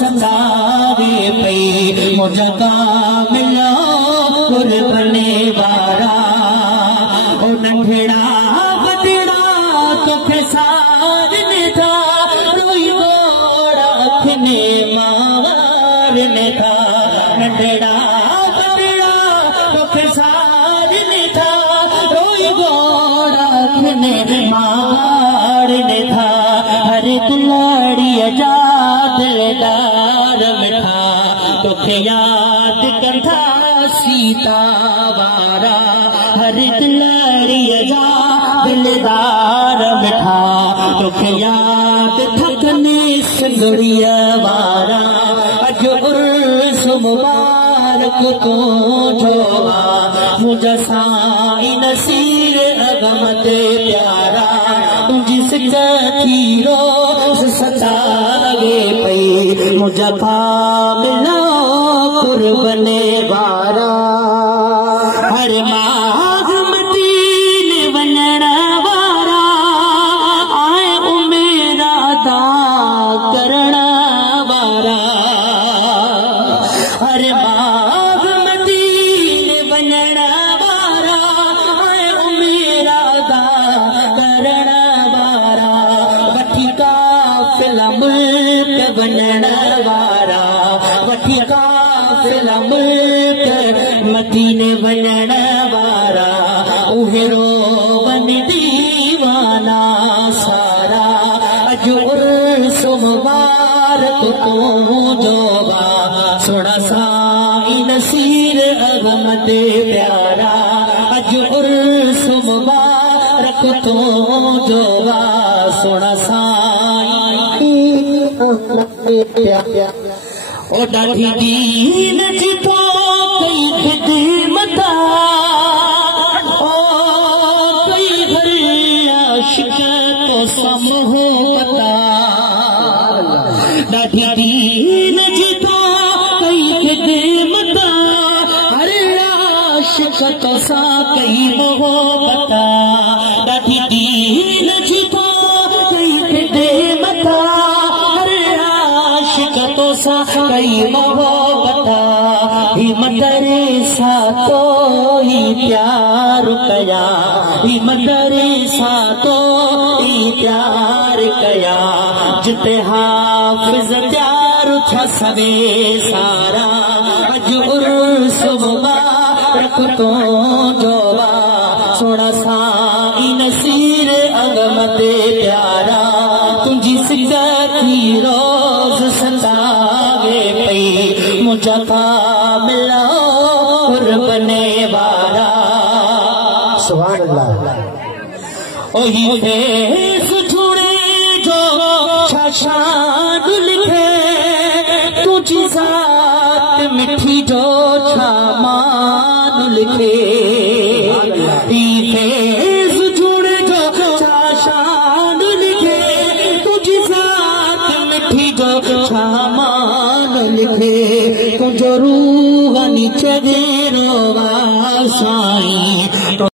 सतावे पई मुझा कामिला कुर्बने वारा ओ नंढड़ा वॾड़ा तोखे सारने था रोई गोड़ा अखने मारने था नंढड़ा वॾड़ा तोखे सारने था रोई गोड़ा अखने मारने था हर दुलाड़ी जा दिलदार मिठा तोखे याद कंदा सीता वारा हर दिलाड़ी जा दिलदार मिठा तोखे याद थकने सिंदड़िया वारा अज उर्स मुबारक तुझो मुझा साईं नसीर अगमत प्यारा तुझी सिक थी रोज़ सतावे पई मुझा कामिला कुर्बने वारा हर माह मदीने वञण वारा आए उमेरा अदा करण वारा हर माह मदीने वञण वारा आए उमेरा अदा करण वारा वठी काफ़िला मुल्क वञण वारा वठी काफ़िला मुल्क मदीने वञण वारा उहे रोवन दीवाना सारा अज उर्स मुबारक तुझो सोना साईं नसीर अगमत प्यारा अज उर्स मुबारक तुझो सोना साईं ओ ॾाढी दीन जी तो कई ख़िदमता ओ कई घर आशिक तो मोहब्बता ॾाढी दीन जी तो कई ख़िदमता हर आशिक तो सा कई मोहब्बता ॾाढी दीन जी तो कई ख़िदमता तो सा कई मोहब्बता ही मदरे सा तो ही प्यार कया ही मदरे सा तो ही प्यार कया जिते हाफिज प्यार था सवे सारा अज उर्स मुबारक तुझो सोना साईं नसीर अगमत प्यारा तुझी सिक थी रोज़ सतावे पई मुझा कामिला कुर्बने वारा सुभान अल्लाह ओ ही फेस छुड़े जो शान लिखे तुझी ज़ात मिठी जो छा मान लिखे ही फेस छुड़े जो शान लिखे तुझी ज़ात मिठी जो छा मान लिखे तुझो रूहानी चवे